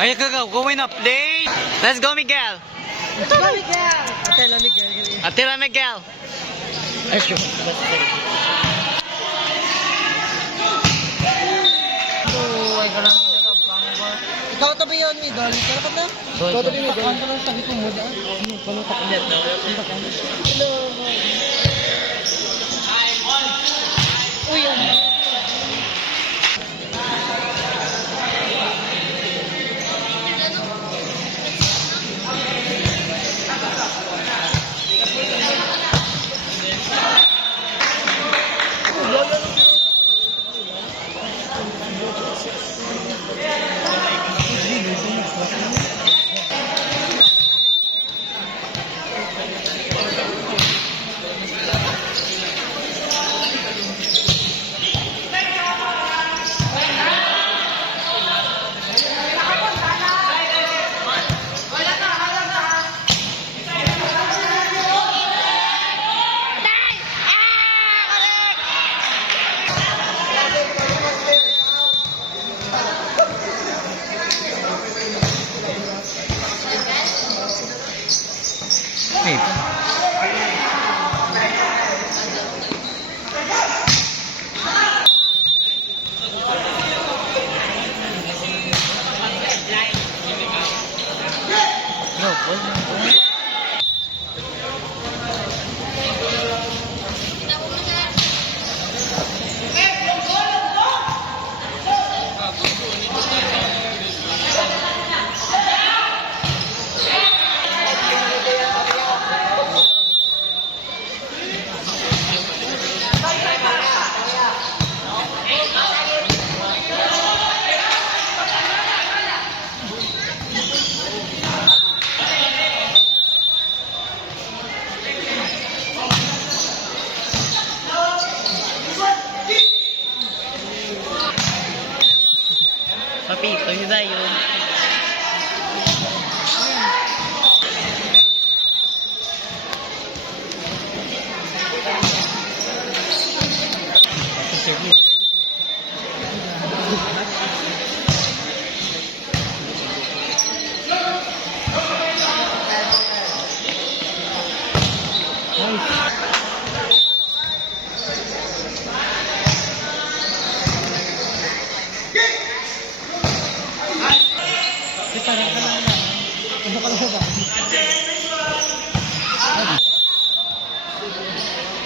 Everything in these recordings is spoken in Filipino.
Ay, going na play. Let's go, Miguel. Let's go, Miguel! Atela Miguel. Atira, Miguel. Ay, sure. Ay, karang nagabang ba? Ikaw tabi yun, Midol. Kaya ka na? Ikaw tabi, Midol. Pakan ka lang sa hito mo daan. Paano ka pakat na? Hello. Uy, yun. Papito, yun na yun.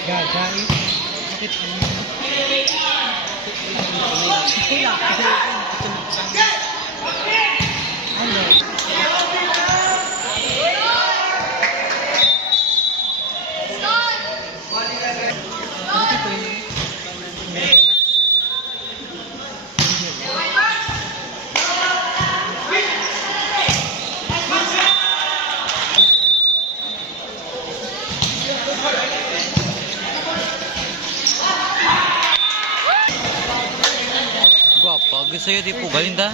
Gagay. Bakit Guapa, gusto yun di po galinda.